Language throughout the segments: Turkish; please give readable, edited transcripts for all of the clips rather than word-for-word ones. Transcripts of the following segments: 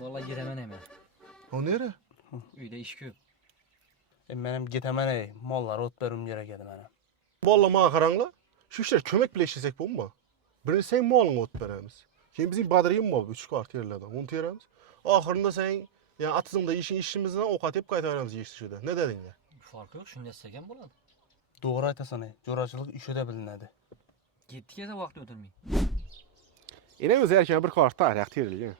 Vallahi gidemen hemen. O nere? Uyda iş köp. Benim gitmene mallar ot berim gerek edi benim. Vallahi mağa karanla. Şu işler kömek bile işlesek bu mu? Birini sen malın ot veremiz. Şimdi bizim badırıyım mal 3 kart yerlerden. Onu teremiz. Ahırında sen yani atızında işimizden o kat hep kaytaramiz işçide. Ne dedin ya? Farkı yok, şunu desegen buladı. Doğru aytasan, joracılık işe de bilinadi. Gittiye de vakti ötürmeyin. İnemiz erken bir kart tarih terilgen.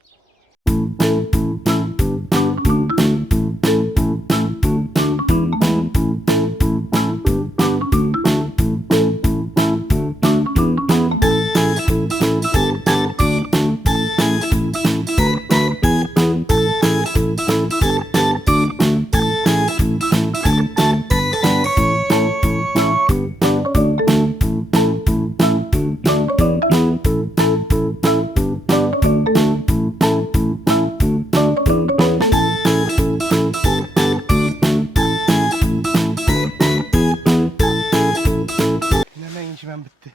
Ben bitti.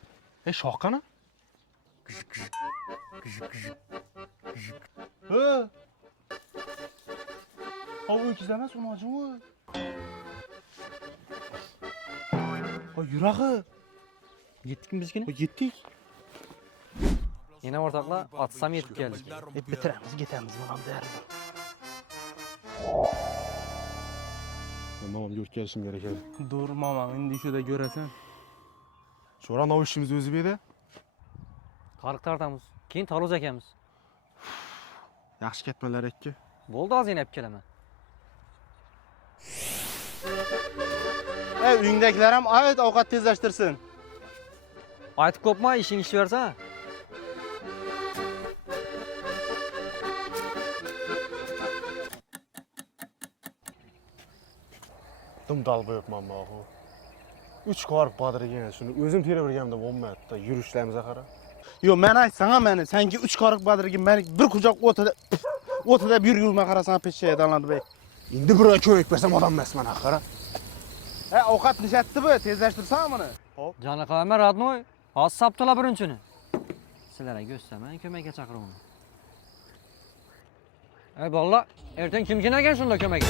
Şakana? Hı. Abi ikizlemez onu acı mı? Ha yurağı. Gittik mi biz yine? Ha gittik. Yine ortakla atsam yetip geldik. Hep bitiremiz gitemiz lan der. Tamam yurt gelsin gerekir. Dur mama indi şu da göresen. Sonra o işimiz özü bir de. Karık tartamız. Keyin taluz ekemiz. Yaxşı ketmeler ekki. Boldu az yine hep keleme. Uyindekiler hem ayet avukat tezleştirsin. Aytıp kopma, işin iş verse. Dım dal büyük mamma oğu. 3 kar badırı gene şunu özüm tere birgemde olmadı da yürüyüşlerimize kara. Yo men ayt sana meni sanki 3 karık badırgin beni bir kucak otada bir yılma karasana peşeye dalandı bey. İndi buraya köy versem adam mesmen akara. Avukat nişetti bu tezleştirsene bunu. Canı kavme radnoy. Az saptıla bürünçünü. Sizlere göstermeyin, kömeke çakır onu. Valla, erten kim kine gel şunda kömek.